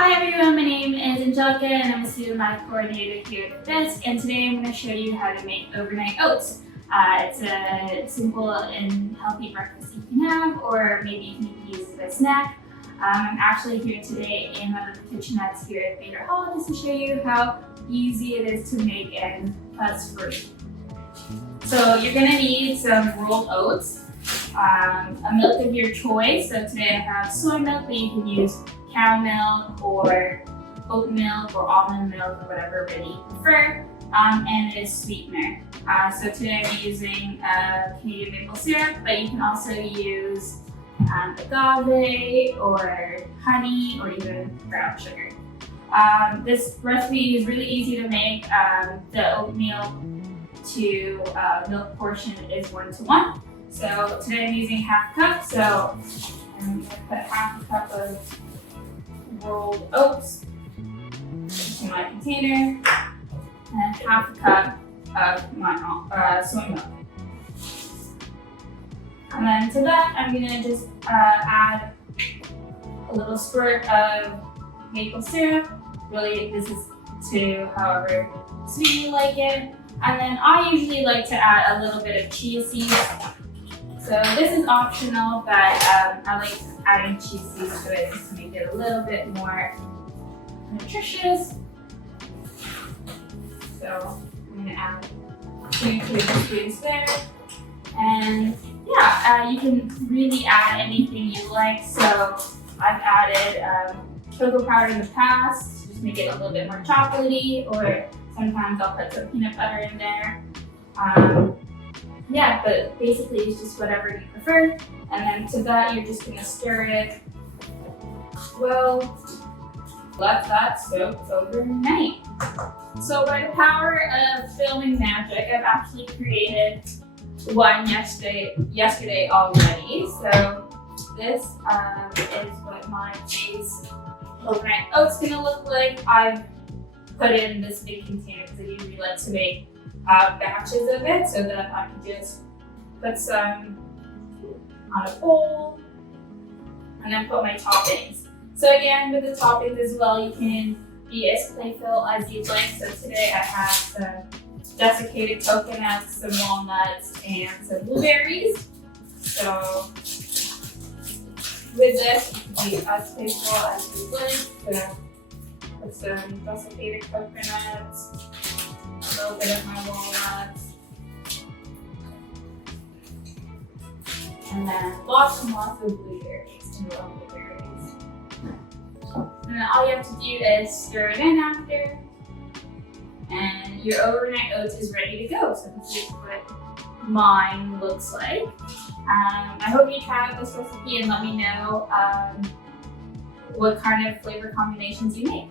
Hi everyone, my name is Angelica and I'm a Student Life Coordinator here at BISC, and today I'm going to show you how to make overnight oats. It's a simple and healthy breakfast you can have, or maybe you can use it as a snack. I'm actually here today in one of the kitchenettes here at Bader Hall just to show you how easy it is to make and fuss-free. So you're going to need some rolled oats, a milk of your choice. So today I have soy milk, but you can use cow milk or oat milk or almond milk or whatever really you prefer, and a sweetener. So today I'm using Canadian maple syrup, but you can also use agave or honey or even brown sugar. This recipe is really easy to make. The oatmeal to milk portion is 1:1. So today I'm using half a cup, so I'm going to put half a cup of rolled oats into my container and half a cup of my soy milk. And then to that, I'm going to just add a little squirt of maple syrup. Really, this is to however sweet you like it. And then I usually like to add a little bit of chia seeds. So this is optional, but I like adding chia seeds to it just to make it a little bit more nutritious. So I'm going to add 2 tablespoons there. And yeah, you can really add anything you like. So I've added cocoa powder in the past, just make it a little bit more chocolatey, or sometimes I'll put some peanut butter in there. Yeah, but basically it's just whatever you prefer. And then to that, you're just gonna stir it well. Let that soak overnight. So by the power of filming magic, I've actually created one yesterday already. So this is what my base overnight oats gonna look like. I've put it in this big container because I usually like to make batches of it so that I can just put some on a bowl and then put my toppings. So again, with the toppings as well, you can be as playful as you'd like. So today I have some desiccated coconuts, some walnuts, and some blueberries. So with this, you can be as playful as you'd like. So put some desiccated coconuts, a little bit of my walnuts, and then lots and lots of blueberries. I love blueberries. And then all you have to do is stir it in after, and your overnight oats is ready to go. So this is what mine looks like. I hope you try out this recipe and let me know what kind of flavor combinations you make.